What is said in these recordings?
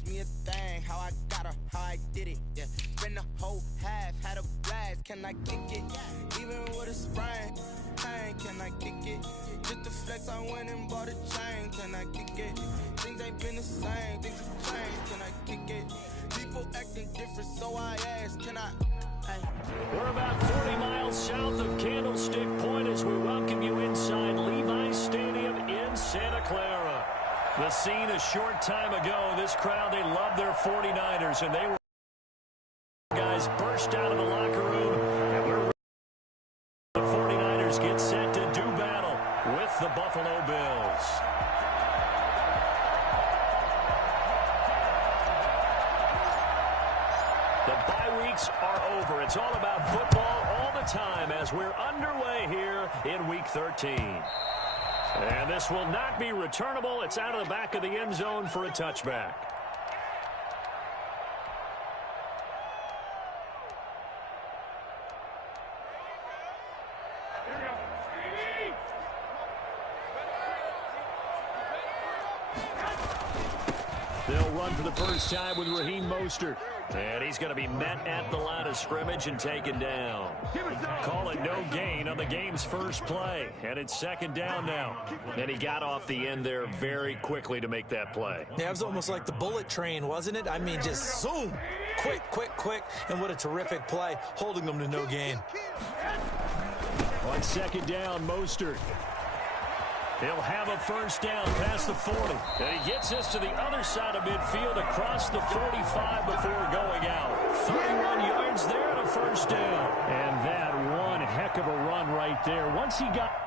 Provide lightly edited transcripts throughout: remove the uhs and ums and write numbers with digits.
ask me a thing, how I got her, how I did it, yeah. Spend the whole half, had a blast, can I kick it? Even with a sprain, pain, can I kick it? Just to flex, I went and bought a chain, can I kick it? Things ain't been the same, things have changed, can I kick it? People acting different, so I asked, can I? We're about 40 miles south of Candlestick Point as we welcome you inside Levi's Stadium in Santa Clara. The scene a short time ago, this crowd, they love their 49ers, and they were guys burst out of the locker room, and we're the 49ers get set to do battle with the Buffalo Bills. The bye weeks are over. It's all about football all the time as we're underway here in Week 13. And this will not be returnable. It's out of the back of the end zone for a touchback. They'll run for the first time with Raheem Mostert. And he's going to be met at the line of scrimmage and taken down. Call it no gain on the game's first play. And it's second down now. And he got off the end there very quickly to make that play. Yeah, it was almost like the bullet train, wasn't it? I mean, just zoom. Quick, quick, quick. And what a terrific play, holding them to no gain. On second down, Mostert. He'll have a first down past the 40. And he gets us to the other side of midfield across the 45 before going out. 31 yards there and a first down. And that one heck of a run right there. Once he got...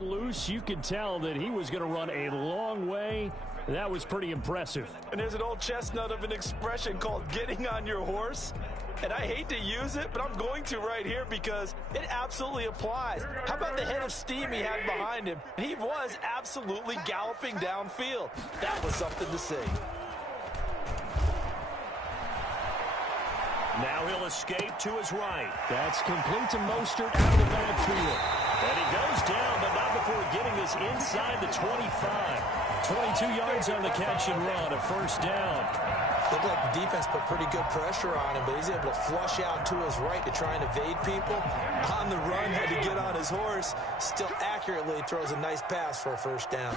loose, you could tell that he was going to run a long way. That was pretty impressive. And there's an old chestnut of an expression called getting on your horse. And I hate to use it, but I'm going to right here because it absolutely applies. How about the head of steam he had behind him? He was absolutely galloping downfield. That was something to see. Now he'll escape to his right. That's complete to Mostert out of the backfield. And he goes down, but not before getting this inside the 25. 22 yards on the catch and run, a first down. Looked like the defense put pretty good pressure on him, but he's able to flush out to his right to try and evade people. On the run, had to get on his horse. Still accurately throws a nice pass for a first down.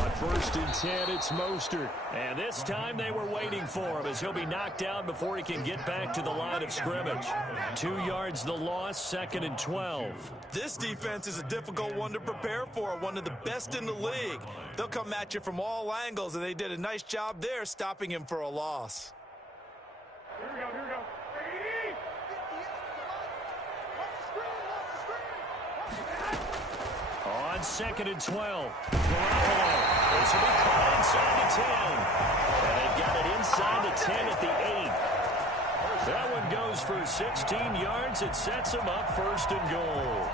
On first and 10, it's Mostert. And this time they were waiting for him as he'll be knocked down before he can get back to the line of scrimmage. 2 yards the loss, second and 12. This defense is a difficult one to prepare for, one of the best in the league. They'll come at you from all angles, and they did a nice job there stopping him for a loss. Here we go, here we go. On second and 12, Garoppolo. This will be caught inside the 10. And they've got it inside the 10 at the 8. That one goes for 16 yards. It sets them up first and goal.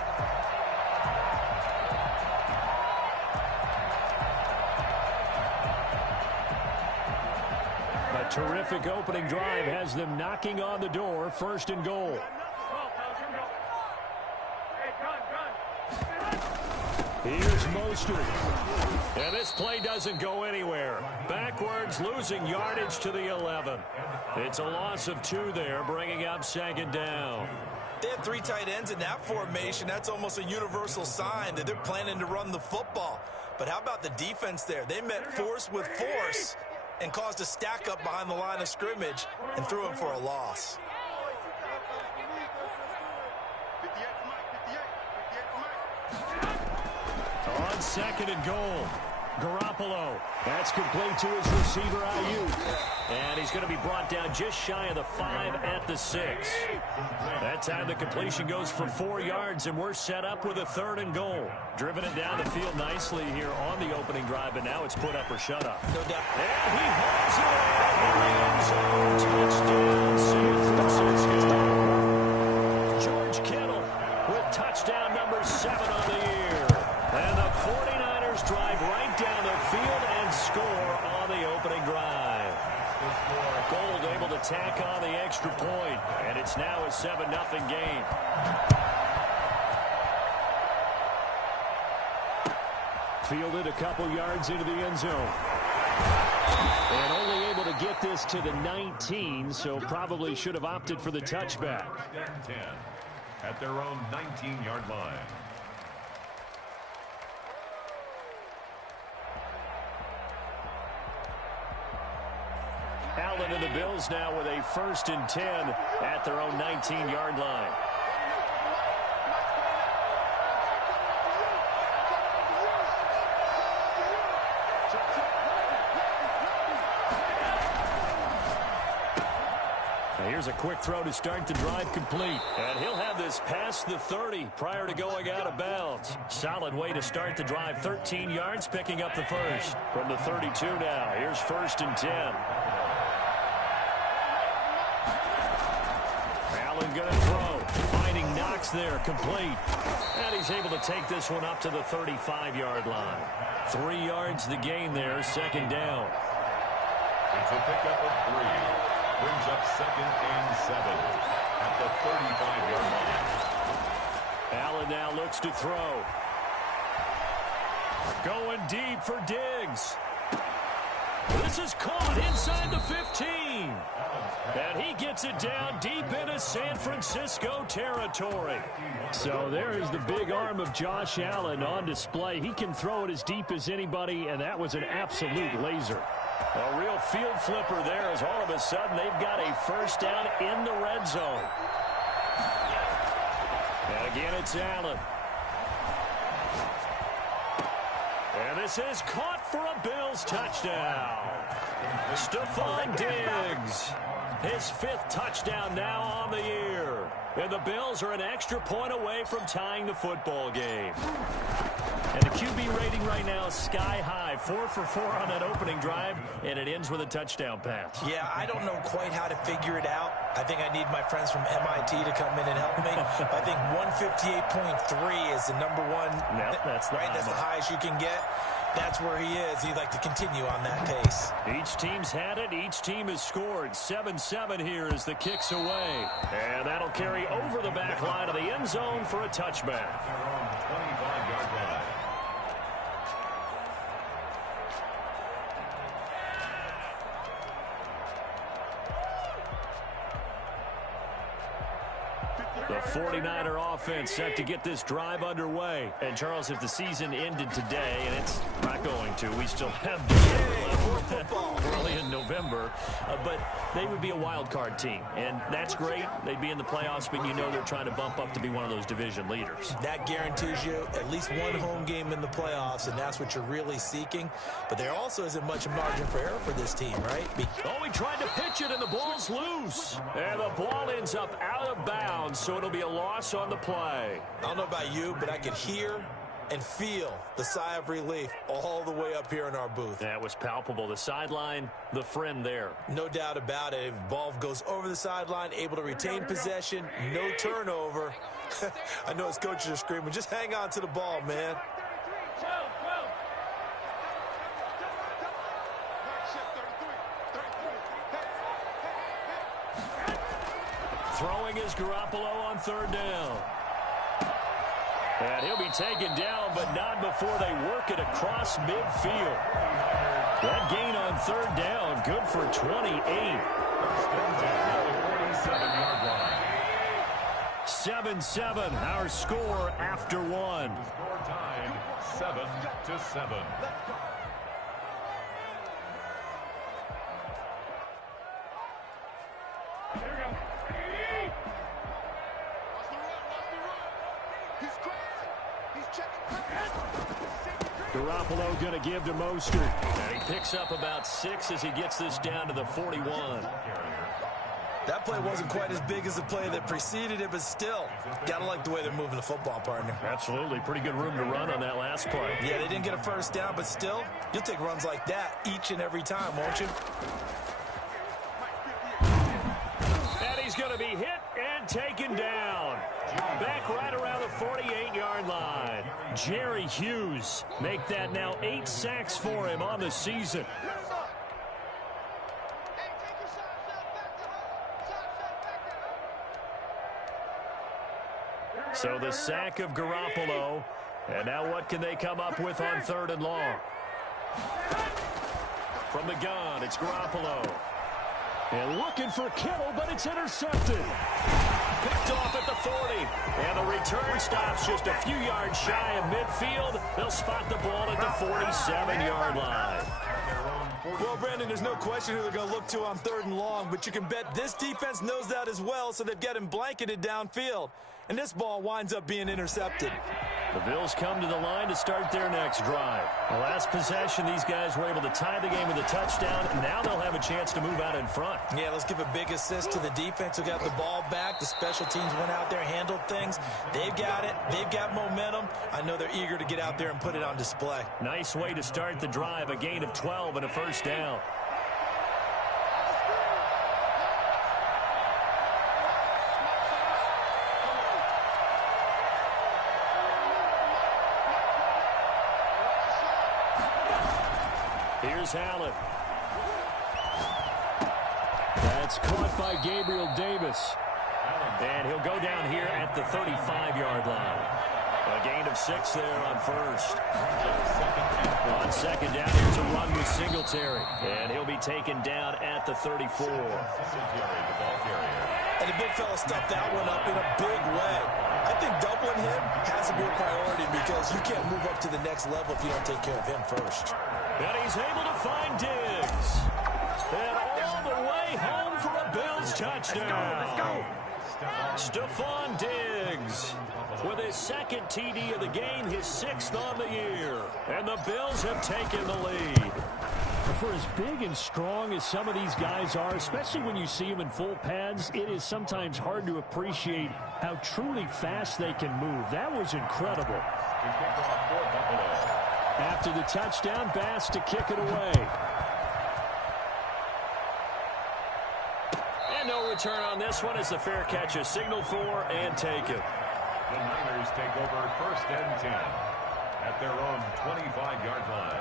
A terrific opening drive has them knocking on the door, first and goal. Here's Mostert. And this play doesn't go anywhere. Backwards, losing yardage to the 11. It's a loss of 2 there, bringing up second down. They have 3 tight ends in that formation. That's almost a universal sign that they're planning to run the football. But how about the defense there? They met force with force and caused a stack up behind the line of scrimmage and threw him for a loss. On second and goal, Garoppolo. That's complete to his receiver, Ayuk. And he's going to be brought down just shy of the 5 at the 6. That time the completion goes for 4 yards, and we're set up with a 3rd and goal. Driven it down the field nicely here on the opening drive, but now it's put up or shut up. No doubt. And he holds it in the end zone. Touchdown, San Francisco. George Kittle with touchdown number 7 on the year. And the 49ers drive right down the field and score on the opening drive. Gold able to tack on the extra point, and it's now a 7-0 game. Fielded a couple yards into the end zone. And only able to get this to the 19, so probably should have opted for the touchback. 10 at their own 19-yard line. Allen and the Bills now with a 1st and 10 at their own 19-yard line. Now here's a quick throw to start the drive complete. And he'll have this past the 30 prior to going out of bounds. Solid way to start the drive. 13 yards, picking up the 1st. From the 32 now, here's 1st and 10. Allen going to throw. Finding Knox there, complete. And he's able to take this one up to the 35-yard line. 3 yards the gain there, 2nd down. It's a pickup of 3. Brings up 2nd and 7 at the 35-yard line. Allen now looks to throw. Going deep for Diggs. This is caught inside the 15. And he gets it down deep into San Francisco territory. So there is the big arm of Josh Allen on display. He can throw it as deep as anybody, and that was an absolute laser. A real field flipper there as all of a sudden they've got a 1st down in the red zone. And again, it's Allen. And this is caught for a Bills touchdown. Stephon Diggs. His 5th touchdown now on the year. And the Bills are an extra point away from tying the football game. And the QB rating right now is sky high. 4 for 4 on that opening drive, and it ends with a touchdown pass. Yeah, I don't know quite how to figure it out. I think I need my friends from MIT to come in and help me. I think 158.3 is the number one. Yep, that's the right. That's the highest you can get. That's where he is. He'd like to continue on that pace. Each team's had it. Each team has scored. 7-7 here as the kick's away. And that'll carry over the back line of the end zone for a touchback. 25-yard line. The 49er offense set to get this drive underway. And, Charles, if the season ended today, and it's not going to, we still have early in November, but they would be a wild card team. And that's great. They'd be in the playoffs, but you know they're trying to bump up to be one of those division leaders. That guarantees you at least one home game in the playoffs, and that's what you're really seeking. But there also isn't much margin for error for this team, right? Oh, he tried to pitch it, and the ball's loose. And the ball ends up out of bounds, so it'll be a loss on the play. I don't know about you, but I could hear and feel the sigh of relief all the way up here in our booth. That was palpable. The sideline, the friend there. No doubt about it. If the ball goes over the sideline, able to retain possession, no turnover. I know his coaches are screaming, just hang on to the ball, man. Throwing is Garoppolo on 3rd down. And he'll be taken down, but not before they work it across midfield. That gain on 3rd down, good for 28. 7-7, our score after 1. Score tied 7-7. Garoppolo going to give to Mostert. And he picks up about 6 as he gets this down to the 41. That play wasn't quite as big as the play that preceded it, but still, gotta like the way they're moving the football, partner. Absolutely. Pretty good room to run on that last play. Yeah, they didn't get a first down, but still, you'll take runs like that each and every time, won't you? And he's going to be hit and taken down. Back right around the 48-yard line. Jerry Hughes make that now 8 sacks for him on the season. So the sack of Garoppolo. And now what can they come up with on 3rd and long? From the gun, it's Garoppolo. And looking for Kittle, but it's intercepted. Picked off at the 40. And the return stops just a few yards shy of midfield. They'll spot the ball at the 47-yard line. Well, Brandon, there's no question who they're going to look to on 3rd and long, but you can bet this defense knows that as well, so they've got him blanketed downfield. And this ball winds up being intercepted. The Bills come to the line to start their next drive. The last possession, these guys were able to tie the game with a touchdown, and now they'll have a chance to move out in front. Yeah, let's give a big assist to the defense who got the ball back. The special teams went out there, handled things. They've got it. They've got momentum. I know they're eager to get out there and put it on display. Nice way to start the drive, a gain of 12 and a first down. Here's Allen. That's caught by Gabriel Davis. And he'll go down here at the 35-yard line. A gain of 6 there on first. On second down, here's a run with Singletary. And he'll be taken down at the 34. And the big fella stuffed that one up in a big way. I think doubling him has to be a priority because you can't move up to the next level if you don't take care of him first. And he's able to find Diggs. And all the way home for a Bills touchdown. Let's go. Stephon Diggs with his 2nd TD of the game, his 6th on the year. And the Bills have taken the lead. For as big and strong as some of these guys are, especially when you see them in full pads, it is sometimes hard to appreciate how truly fast they can move. That was incredible. After the touchdown, Bass to kick it away. And no return on this one as the fair catch is signaled for and taken. The Niners take over 1st and 10 at their own 25-yard line.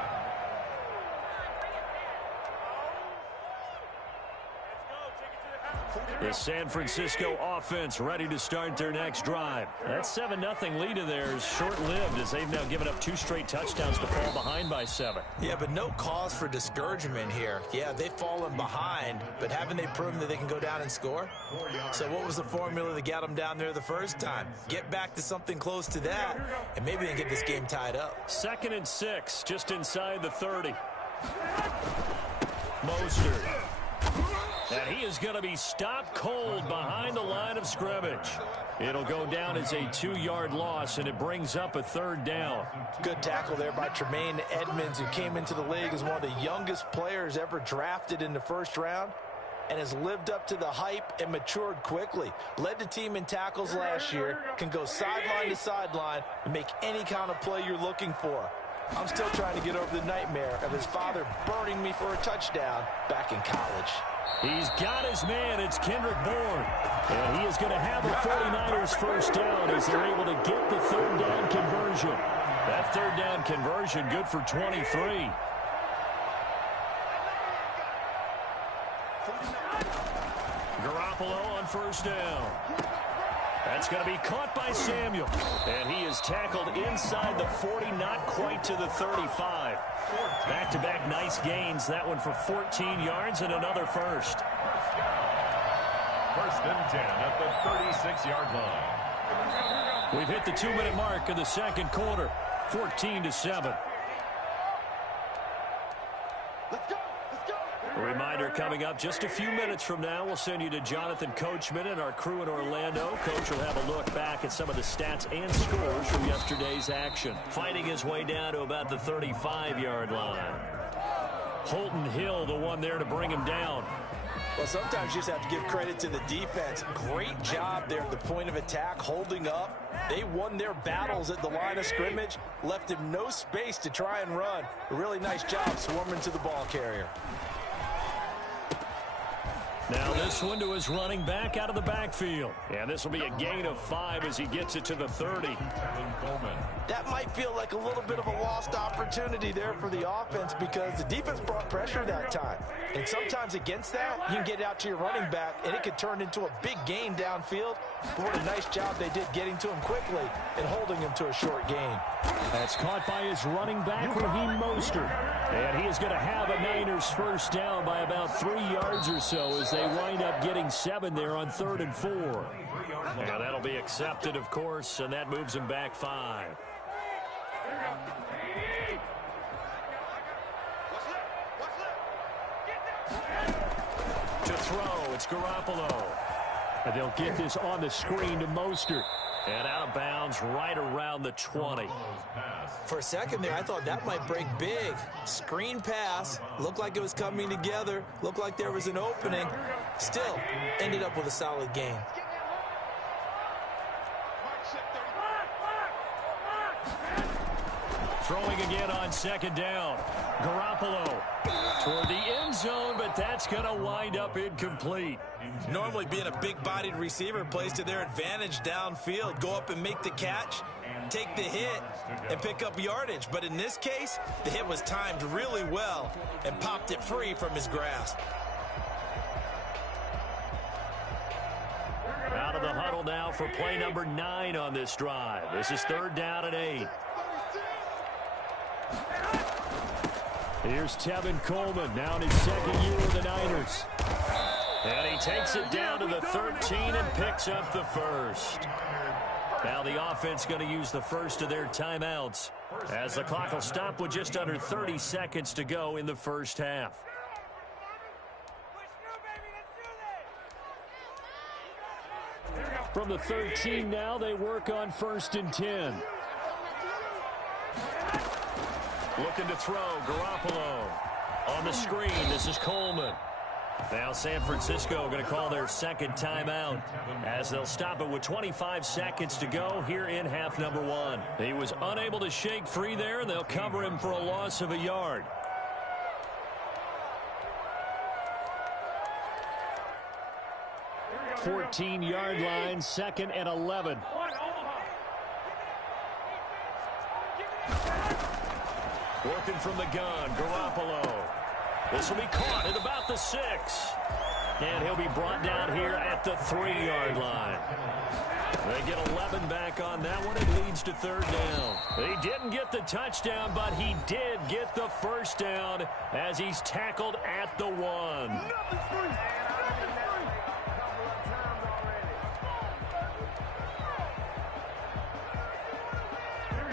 The San Francisco offense ready to start their next drive. That 7-0 lead of theirs short-lived as they've now given up 2 straight touchdowns to fall behind by 7. Yeah, but no cause for discouragement here. Yeah, they've fallen behind, but haven't they proven that they can go down and score? So what was the formula that got them down there the first time? Get back to something close to that, and maybe they can get this game tied up. 2nd and 6, just inside the 30. Mostert. And he is going to be stopped cold behind the line of scrimmage. It'll go down as a 2-yard loss, and it brings up a 3rd down. Good tackle there by Tremaine Edmonds, who came into the league as one of the youngest players ever drafted in the 1st round and has lived up to the hype and matured quickly. Led the team in tackles last year, can go sideline to sideline and make any kind of play you're looking for. I'm still trying to get over the nightmare of his father burning me for a touchdown back in college. He's got his man. It's Kendrick Bourne. And he is going to have the 49ers first down as they're able to get the 3rd down conversion. That 3rd down conversion good for 23. Garoppolo on first down. That's going to be caught by Samuel. And he is tackled inside the 40, not quite to the 35. Back-to-back nice gains. That one for 14 yards and another first. 1st and 10 at the 36-yard line. We've hit the 2-minute mark of the 2nd quarter. 14-7. Let's go. A reminder Reminder coming up just a few minutes from now, we'll send you to Jonathan Coachman and our crew in Orlando. Coach will have a look back at some of the stats and scores from yesterday's action. Fighting his way down to about the 35-yard line. Holton Hill, the one there to bring him down. Well, sometimes you just have to give credit to the defense. Great job there at the point of attack, holding up. They won their battles at the line of scrimmage, left him no space to try and run. A really nice job swarming to the ball carrier. Now this one to his running back out of the backfield. And this will be a gain of 5 as he gets it to the 30. That might feel like a little bit of a lost opportunity there for the offense because the defense brought pressure that time. And sometimes against that, you can get out to your running back, and it could turn into a big gain downfield. But what a nice job they did getting to him quickly and holding him to a short gain. That's caught by his running back, Raheem Mostert. And he is going to have a Niners first down by about 3 yards or so as they wind up getting 7 there on 3rd and 4. And that'll be accepted, of course, and that moves him back 5. To throw, it's Garoppolo. And they'll get this on the screen to Mostert. And out of bounds right around the 20. For a second there, I thought that might break big. Screen pass. Looked like it was coming together. Looked like there was an opening. Still, ended up with a solid gain. Throwing again on 2nd down. Garoppolo toward the end zone, but that's going to wind up incomplete. Normally being a big-bodied receiver plays to their advantage downfield. Go up and make the catch, take the hit, and pick up yardage. But in this case, the hit was timed really well and popped it free from his grasp. Out of the huddle now for play number 9 on this drive. This is 3rd down and 8. Here's Tevin Coleman, now in his 2nd year with the Niners. And he takes it down to the 13 and picks up the first. Now the offense going to use the first of their timeouts as the clock will stop with just under 30 seconds to go in the first half. From the 13 now, they work on 1st and 10. Looking to throw, Garoppolo. On the screen, this is Coleman. Now San Francisco going to call their 2nd timeout as they'll stop it with 25 seconds to go here in half number 1. He was unable to shake free there, and they'll cover him for a loss of a yard. Go. 14-yard line, 2nd and 11. Working from the gun, Garoppolo. This will be caught at about the 6. And he'll be brought down here at the 3-yard line. They get 11 back on that one. It leads to 3rd down. He didn't get the touchdown, but he did get the first down as he's tackled at the 1.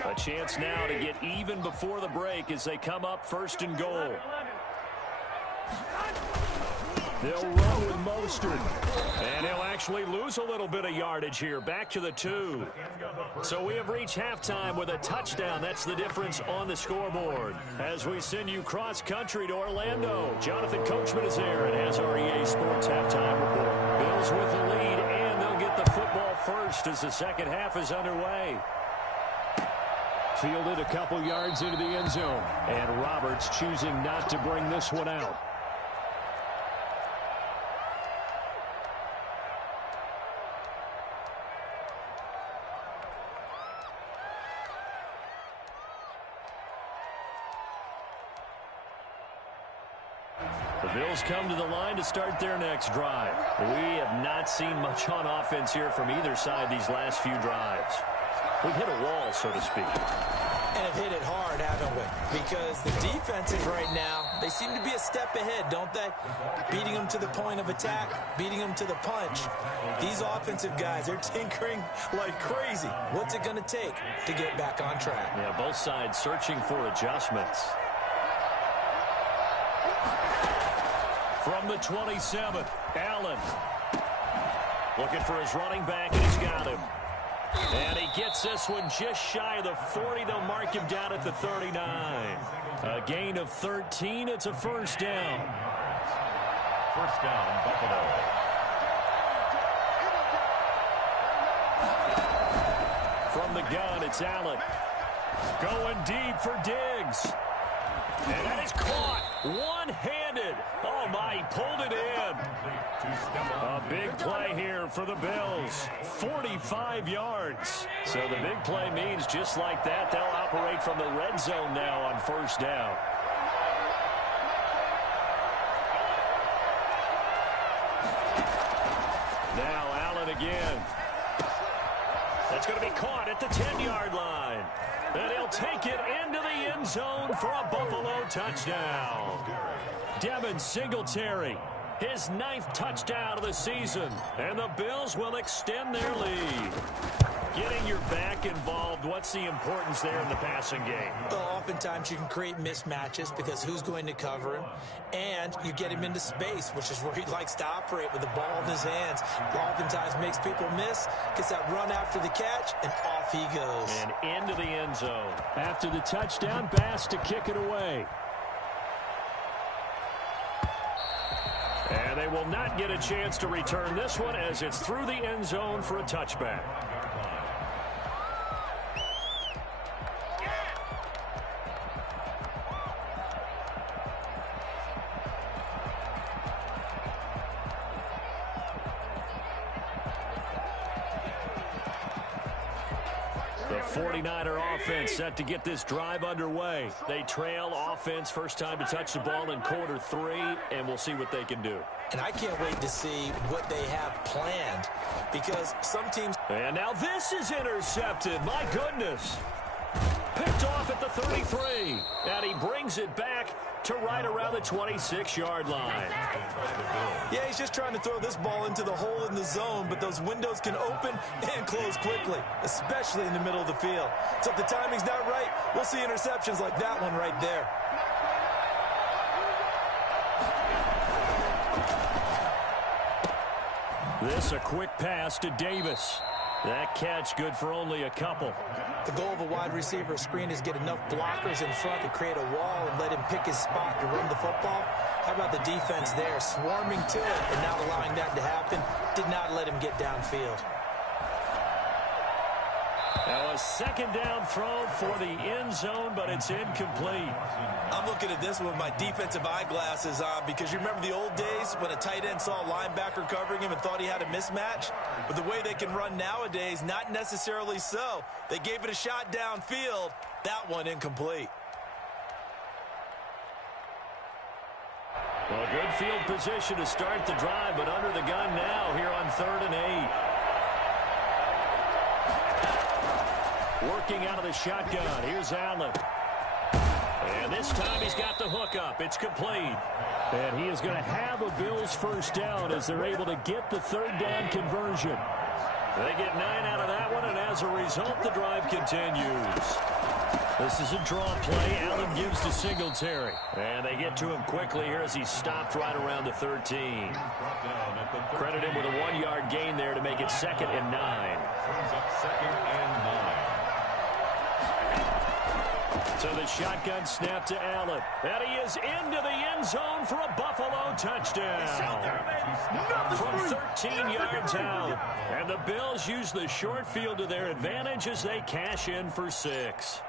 A chance now to get even before the break as they come up 1st and goal. They'll run with Mostert. And he'll actually lose a little bit of yardage here. Back to the 2. So we have reached halftime with a touchdown. That's the difference on the scoreboard. As we send you cross-country to Orlando, Jonathan Coachman is there and has our EA Sports halftime report. Bills with the lead, and they'll get the football first as the second half is underway. Fielded a couple yards into the end zone. And Roberts choosing not to bring this one out. The Bills come to the line to start their next drive. We have not seen much on offense here from either side these last few drives. We've hit a wall, so to speak. And have hit it hard, haven't we? Because the defenses right now, they seem to be a step ahead, don't they? Beating them to the point of attack, beating them to the punch. These offensive guys, they're tinkering like crazy. What's it going to take to get back on track? Yeah, both sides searching for adjustments. From the 27, Allen. Looking for his running back, and he's got him. And he gets this one just shy of the 40. They'll mark him down at the 39. A gain of 13. It's a first down. First down, Buffalo. From the gun, it's Allen. Going deep for Diggs. And that is caught one-handed. Oh, my, he pulled it in. A big play here for the Bills. 45 yards. So the big play means just like that, they'll operate from the red zone now on first down. Now Allen again. That's going to be caught at the 10-yard line. And he'll take it into the end zone for a Buffalo touchdown. Devin Singletary, his 9th touchdown of the season. And the Bills will extend their lead. Getting your back involved, what's the importance there in the passing game? Well, oftentimes you can create mismatches because who's going to cover him, and you get him into space, which is where he likes to operate with the ball in his hands. Oftentimes makes people miss, gets that run after the catch, and off he goes. And into the end zone. After the touchdown, Bass to kick it away. And they will not get a chance to return this one as it's through the end zone for a touchback. The 49er offense set to get this drive underway. They trail offense, first time to touch the ball in quarter 3, and we'll see what they can do. And I can't wait to see what they have planned because some teams... And now this is intercepted. My goodness. Picked off at the 33. And he brings it back to right around the 26-yard line. Yeah, he's just trying to throw this ball into the hole in the zone, but those windows can open and close quickly, especially in the middle of the field. So if the timing's not right, we'll see interceptions like that one right there. This a quick pass to Davis. That catch good for only a couple. The goal of a wide receiver screen is get enough blockers in front to create a wall and let him pick his spot to run the football. How about the defense there, swarming to it and not allowing that to happen? Did not let him get downfield. Now a second down throw for the end zone, but it's incomplete. I'm looking at this with my defensive eyeglasses on because you remember the old days when a tight end saw a linebacker covering him and thought he had a mismatch? But the way they can run nowadays, not necessarily so. They gave it a shot downfield. That one incomplete. Well, good field position to start the drive, but under the gun now here on 3rd and 8. Working out of the shotgun. Here's Allen. And this time he's got the hook up. It's complete. And he is going to have a Bills first down as they're able to get the 3rd down conversion. They get 9 out of that one, and as a result, the drive continues. This is a draw play. Allen gives to Singletary. And they get to him quickly here as he stopped right around the 13. Credit him with a 1-yard gain there to make it 2nd and 9. Brings up 2nd and 9. So the shotgun snap to Allen. And he is into the end zone for a Buffalo touchdown. From 13 yards out. And the Bills use the short field to their advantage as they cash in for 6.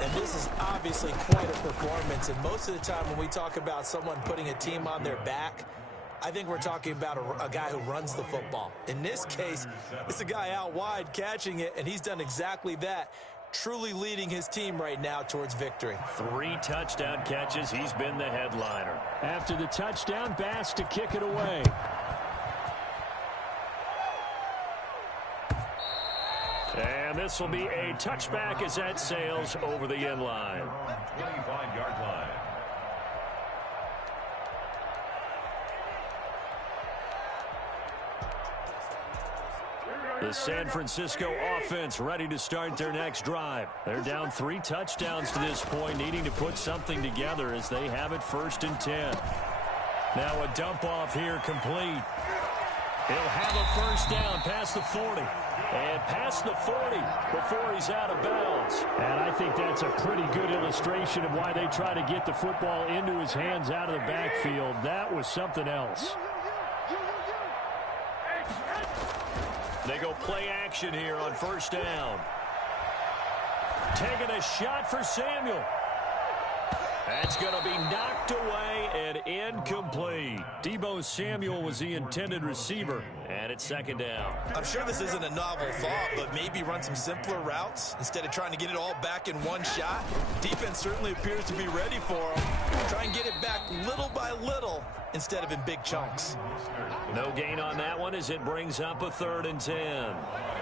And this is obviously quite a performance. And most of the time when we talk about someone putting a team on their back, I think we're talking about a guy who runs the football. In this case, it's a guy out wide catching it, and he's done exactly that. Truly leading his team right now towards victory. 3 touchdown catches. He's been the headliner. After the touchdown, Bass to kick it away. And this will be a touchback as that sails over the end line. 25-yard line. The San Francisco offense ready to start their next drive. They're down 3 touchdowns to this point, needing to put something together as they have it 1st and 10. Now a dump off here complete. He'll have a first down past the 40. And past the 40 before he's out of bounds. And I think that's a pretty good illustration of why they try to get the football into his hands out of the backfield. That was something else. They go play action here on first down. Taking a shot for Samuel. That's going to be knocked away and incomplete. Deebo Samuel was the intended receiver, and it's second down. I'm sure this isn't a novel thought, but maybe run some simpler routes instead of trying to get it all back in one shot. Defense certainly appears to be ready for him. Try and get it back little by little instead of in big chunks. No gain on that one as it brings up a 3rd and 10.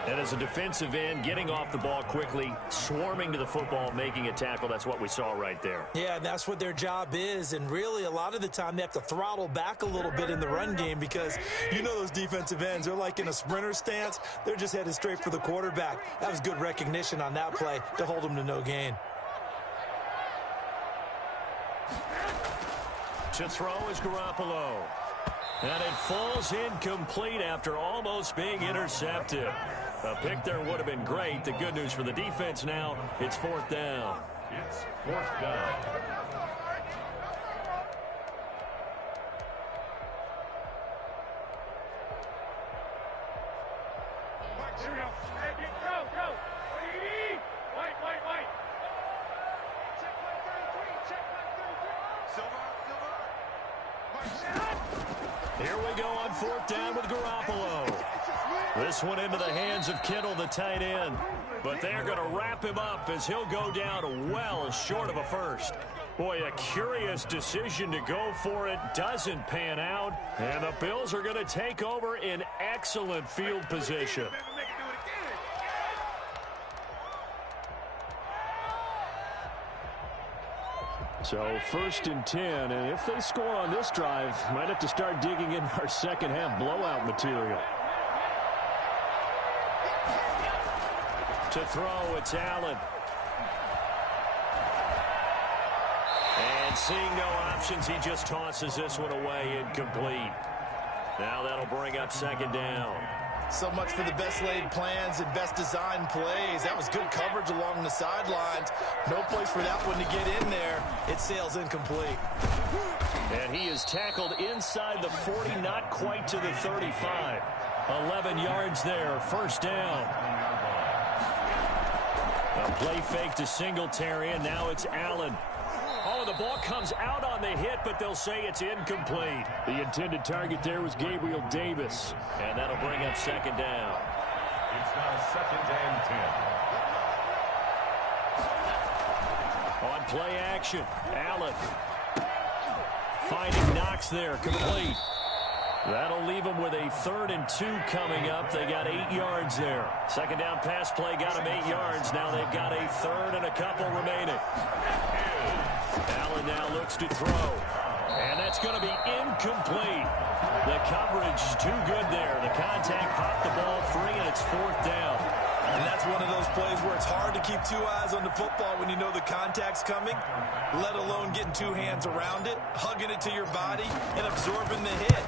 And as a defensive end, getting off the ball quickly, swarming to the football, making a tackle, that's what we saw right there. Yeah, and that's what their job is. And really, a lot of the time, they have to throttle back a little bit in the run game because you know those defensive ends, they're like in a sprinter stance. They're just headed straight for the quarterback. That was good recognition on that play to hold them to no gain. To throw is Garoppolo. And it falls incomplete after almost being intercepted. A pick there would have been great. The good news for the defense now, it's 4th down. It's 4th down. Here we go. Hey, go. White. Check my 33. Here we go on 4th down with Garoppolo. This one into the hands of Kittle, the tight end. But they're going to wrap him up as he'll go down well short of a first. Boy, a curious decision to go for it. Doesn't pan out. And the Bills are going to take over in excellent field position. So 1st and 10, and if they score on this drive, might have to start digging in our second half blowout material. To throw, it's Allen. And seeing no options, he just tosses this one away, incomplete. Now that'll bring up 2nd down. So much for the best laid plans and best designed plays. That was good coverage along the sidelines. No place for that one to get in there. It sails incomplete. And he is tackled inside the 40, not quite to the 35. 11 yards there, 1st down. A play fake to Singletary, and now it's Allen. Oh, the ball comes out on the hit, but they'll say it's incomplete. The intended target there was Gabriel Davis. And that'll bring up 2nd down. It's now 2nd and 10. On play action, Allen. Finding Knox there, complete. That'll leave them with a 3rd and 2 coming up. They got 8 yards there. 2nd down pass play got them 8 yards. Now they've got a 3rd and a couple remaining. Allen now looks to throw. And that's going to be incomplete. The coverage too good there. The contact popped the ball free, and it's 4th down. And that's one of those plays where it's hard to keep 2 eyes on the football when you know the contact's coming, let alone getting 2 hands around it, hugging it to your body, and absorbing the hit.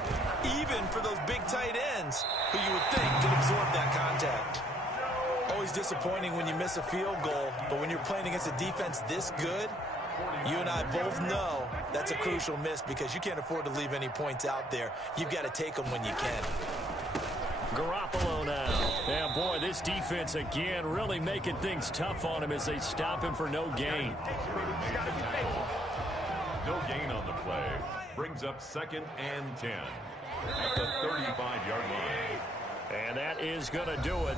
Even for those big tight ends who you would think could absorb that contact. Always disappointing when you miss a field goal, but when you're playing against a defense this good, you and I both know that's a crucial miss because you can't afford to leave any points out there. You've got to take them when you can. Garoppolo now. Yeah, boy, this defense again really making things tough on him as they stop him for no gain. No gain on the play. Brings up 2nd and 10 at the 35-yard line. And that is going to do it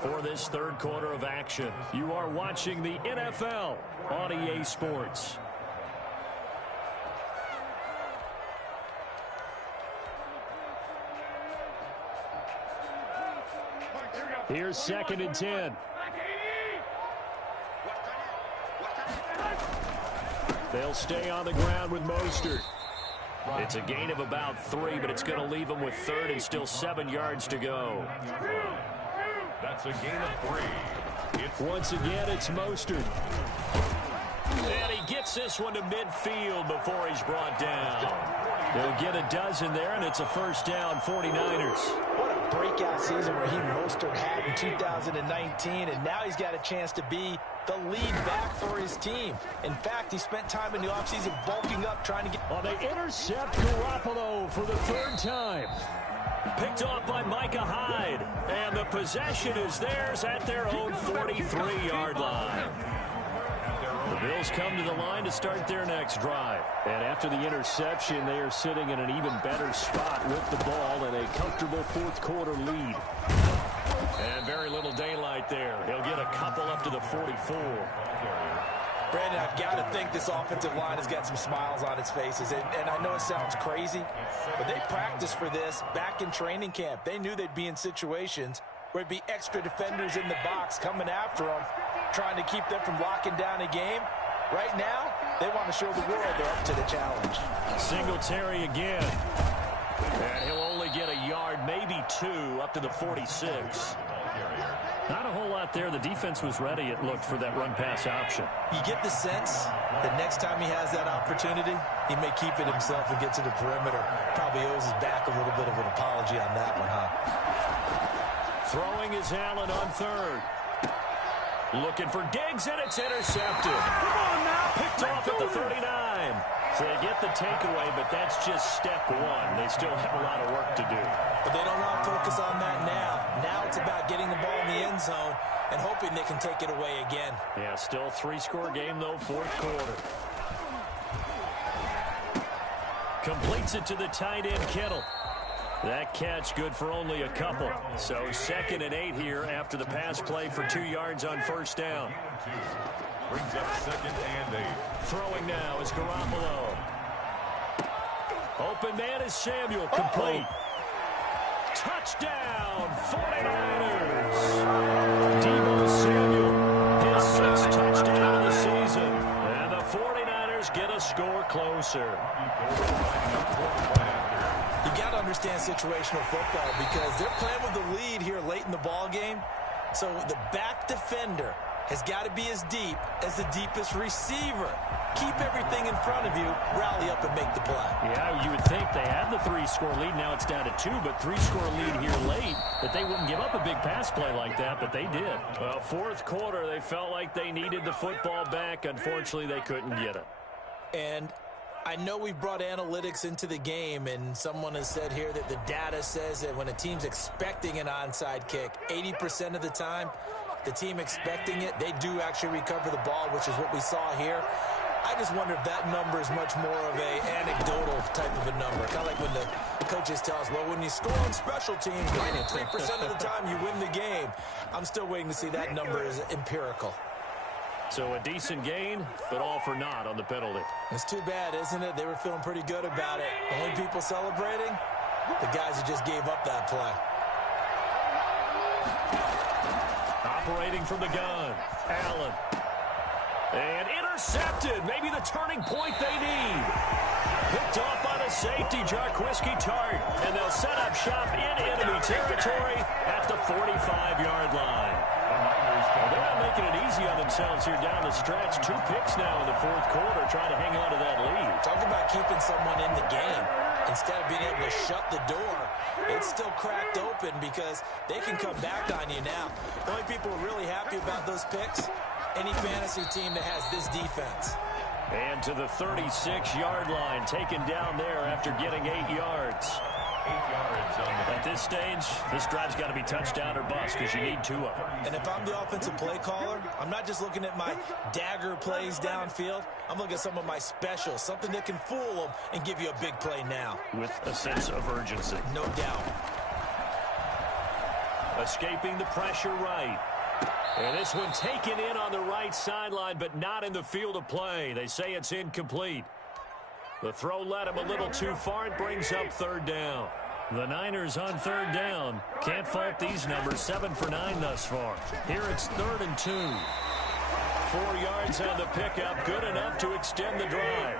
for this 3rd quarter of action. You are watching the NFL on EA Sports. Here's 2nd and 10. They'll stay on the ground with Mostert. It's a gain of about 3, but it's going to leave them with 3rd and still 7 yards to go. That's a gain of 3. Once again, it's Mostert. And he gets this one to midfield before he's brought down. He'll get a dozen there, and it's a first down, 49ers. What a breakout season Raheem Mostert had in 2019, and now he's got a chance to be the lead back for his team. In fact, he spent time in the offseason bulking up, trying to get... Well, they intercept Garoppolo for the third time. Picked off by Micah Hyde, and the possession is theirs at their own 43-yard line. The Bills come to the line to start their next drive. And after the interception, they are sitting in an even better spot with the ball and a comfortable fourth-quarter lead. And very little daylight there. He'll get a couple up to the 44. Brandon, I've got to think this offensive line has got some smiles on its faces. And I know it sounds crazy, but they practiced for this back in training camp. They knew they'd be in situations where there'd be extra defenders in the box coming after them, trying to keep them from locking down a game. Right now, they want to show the world they're up to the challenge. Singletary again. And he'll only get a yard, maybe two, up to the 46. Not a whole lot there. The defense was ready, it looked, for that run-pass option. You get the sense that next time he has that opportunity, he may keep it himself and get to the perimeter. Probably owes his back a little bit of an apology on that one, huh? Throwing is Allen on third. Looking for Diggs, and it's intercepted. Come on now. Picked off at the 39. So they get the takeaway, but that's just step one. They still have a lot of work to do. But they don't want to focus on that now. Now it's about getting the ball in the end zone and hoping they can take it away again. Yeah, still three-score game, though, fourth quarter. Completes it to the tight end, Kittle. That catch good for only a couple. So 2nd and 8 here after the pass play for 2 yards on first down. Brings up 2nd and 8. Throwing now is Garoppolo. Open man is Samuel. Complete. Touchdown, 49ers. Deebo Samuel, his 6th touchdown of the season. And the 49ers get a score closer. You got to understand situational football because they're playing with the lead here late in the ball game. So the back defender has got to be as deep as the deepest receiver. Keep everything in front of you, rally up and make the play. Yeah, you would think they had the 3-score lead. Now it's down to 2, but 3-score lead here late, that they wouldn't give up a big pass play like that, but they did. Well, fourth quarter, they felt like they needed the football back. Unfortunately, they couldn't get it. And I know we brought analytics into the game, and someone has said here that the data says that when a team's expecting an onside kick, 80% of the time, the team expecting it, they do actually recover the ball, which is what we saw here. I just wonder if that number is much more of a anecdotal type of a number. Kind of like when the coaches tell us, well, when you score on special teams, 93% of the time you win the game. I'm still waiting to see that number is empirical. So a decent gain, but all for naught on the penalty. It's too bad, isn't it? They were feeling pretty good about it. The only people celebrating, the guys who just gave up that play. Operating from the gun, Allen. And intercepted. Maybe the turning point they need. Picked off by the safety, Jarquiski Tart. And they'll set up shop in enemy territory at the 45-yard line. Well, they're not making it easy on themselves here down the stretch. 2 picks now in the fourth quarter, trying to hang on to that lead. Talk about keeping someone in the game. Instead of being able to shut the door, it's still cracked open because they can come back on you now. The only people who are really happy about those picks, any fantasy team that has this defense. And to the 36-yard line, taken down there after getting 8 yards. 8 yards on the... At this stage, this drive's got to be touchdown or bust because you need 2 of them. And if I'm the offensive play caller, I'm not just looking at my dagger plays downfield. I'm looking at some of my specials, something that can fool them and give you a big play now. With a sense of urgency. No doubt. Escaping the pressure right. And this one taken in on the right sideline, but not in the field of play. They say it's incomplete. The throw led him a little too far. It brings up 3rd down. The Niners on 3rd down. Can't fault these numbers. 7 for 9 thus far. Here it's 3rd and 2. 4 yards on the pickup. Good enough to extend the drive.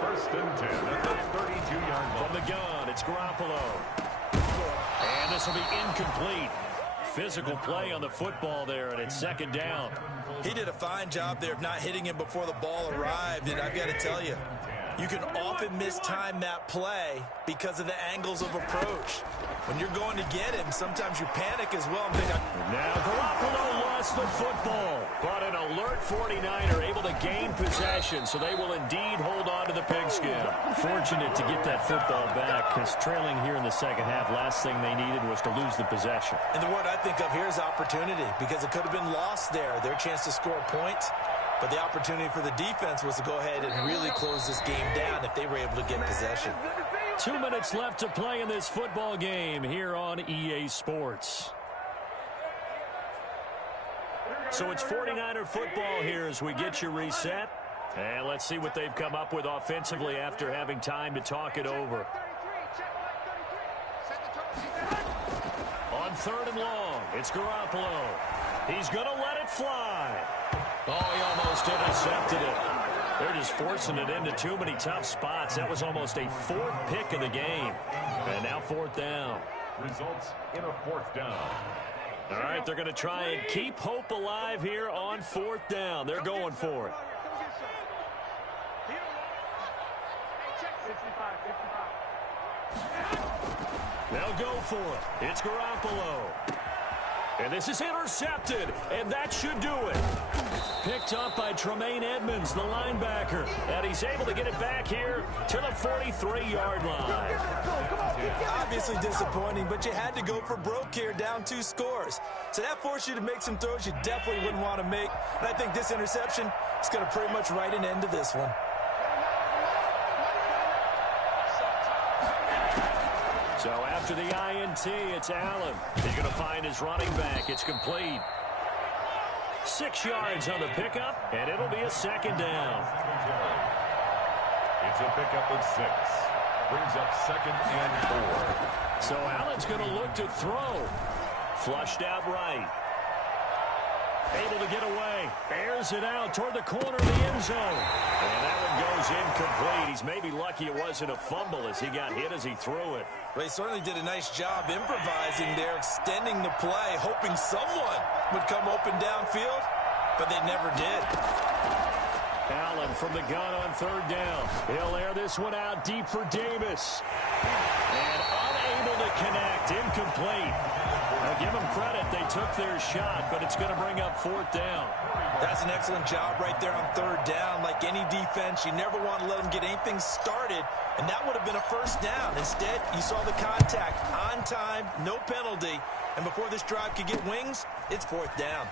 1st and 10 at the 32-yard line. From the gun, it's Garoppolo. And this will be incomplete. Physical play on the football there, and it's 2nd down. He did a fine job there of not hitting him before the ball arrived, and I've got to tell you, You can often mistime that play because of the angles of approach. When you're going to get him, sometimes you panic as well. Now Garoppolo lost the football, but an alert 49er able to gain possession, so they will indeed hold on to the pigskin. Fortunate to get that football back, because trailing here in the second half, last thing they needed was to lose the possession. And the word I think of here is opportunity, because it could have been lost there, their chance to score points. But the opportunity for the defense was to go ahead and really close this game down if they were able to get possession. 2 minutes left to play in this football game here on EA Sports. So it's 49er football here as we get you reset. And let's see what they've come up with offensively after having time to talk it over. On 3rd and long, it's Garoppolo. He's going to let it fly. Oh, he almost intercepted it. They're just forcing it into too many tough spots. That was almost a 4th pick of the game. And now 4th down. Results in a 4th down. All right, they're going to try and keep hope alive here on 4th down. They're going for it. They'll go for it. It's Garoppolo. And this is intercepted, and that should do it. Picked up by Tremaine Edmonds, the linebacker. And he's able to get it back here to the 43-yard line. Obviously disappointing, but you had to go for broke here, down 2 scores. So that forced you to make some throws you definitely wouldn't want to make. And I think this interception is going to pretty much write an end to this one. So after the INT, it's Allen. He's going to find his running back. It's complete. 6 yards on the pickup, and it'll be a 2nd down. It's a pickup of 6. Brings up 2nd and 4. So Allen's going to look to throw. Flushed out right. Able to get away. Airs it out toward the corner of the end zone. And that one goes incomplete. He's maybe lucky it wasn't a fumble as he got hit as he threw it. Well, he certainly did a nice job improvising there, extending the play, hoping someone would come open downfield, but they never did. Allen from the gun on 3rd down. He'll air this one out deep for Davis. And unable to connect. Incomplete. Now give them credit. They took their shot, but it's going to bring up 4th down. That's an excellent job right there on 3rd down. Like any defense, you never want to let them get anything started, and that would have been a 1st down. Instead, you saw the contact on time, no penalty, and before this drive could get wings, it's 4th down.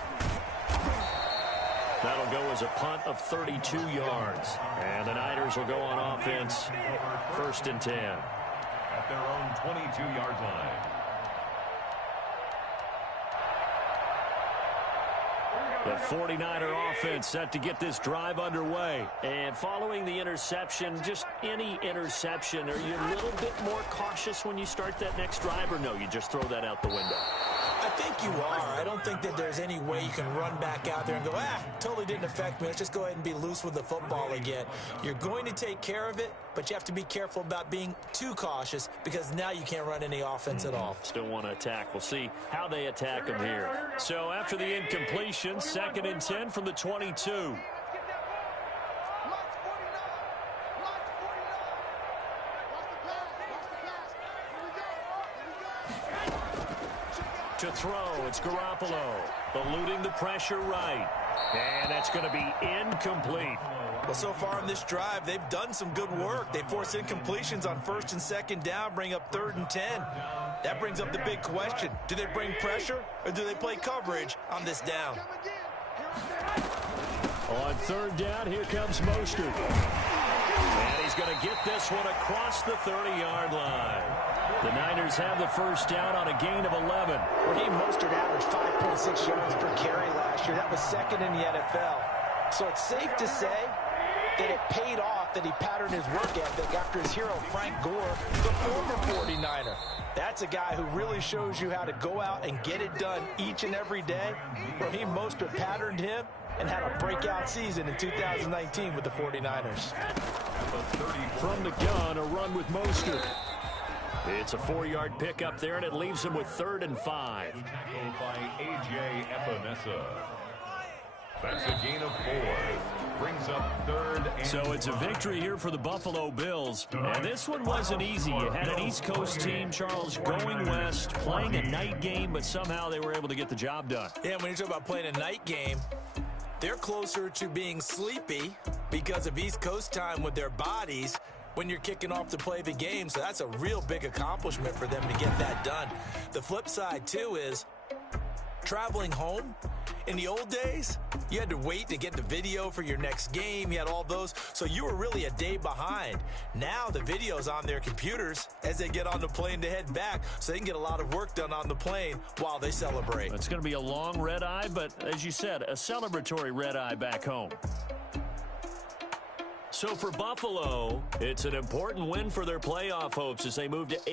That'll go as a punt of 32 yards. And the Niners will go on offense. 1st and 10. At their own 22-yard line. The 49er offense set to get this drive underway. And following the interception, just any interception, are you a little bit more cautious when you start that next drive, or no, you just throw that out the window? I think you are. I don't think that there's any way you can run back out there and go, totally didn't affect me. Let's just go ahead and be loose with the football again. You're going to take care of it, but you have to be careful about being too cautious because now you can't run any offense at all. Still want to attack. We'll see how they attack them here. So after the incompletion, 2nd and 10 from the 22. To throw, it's Garoppolo. Eluding the pressure right. And that's going to be incomplete. Well, so far in this drive, they've done some good work. They force incompletions on 1st and 2nd down, bring up 3rd and 10. That brings up the big question. Do they bring pressure or do they play coverage on this down? On 3rd down, here comes Mostert. And he's going to get this one across the 30-yard line. The Niners have the 1st down on a gain of 11. Raheem Mostert averaged 5.6 yards per carry last year. That was 2nd in the NFL. So it's safe to say that it paid off that he patterned his work ethic after his hero, Frank Gore, the former 49er. That's a guy who really shows you how to go out and get it done each and every day. Raheem Mostert patterned him and had a breakout season in 2019 with the 49ers. From the gun, a run with Mostert. It's a 4-yard pickup there, and it leaves him with 3rd and 5. Tackled by A.J. Epinesa. That's a gain of 4. Brings up 3rd and So it's a victory here for the Buffalo Bills. And this one wasn't easy. You had an East Coast team, Charles, going west, playing a night game, but somehow they were able to get the job done. Yeah, when you talk about playing a night game, they're closer to being sleepy because of East Coast time with their bodies when you're kicking off to play the game. So that's a real big accomplishment for them to get that done. The flip side, too, is traveling home. In the old days, you had to wait to get the video for your next game. You had all those. So you were really a day behind. Now the video's on their computers as they get on the plane to head back, so they can get a lot of work done on the plane while they celebrate. It's going to be a long red eye, but as you said, a celebratory red eye back home. So for Buffalo, it's an important win for their playoff hopes as they move to 8.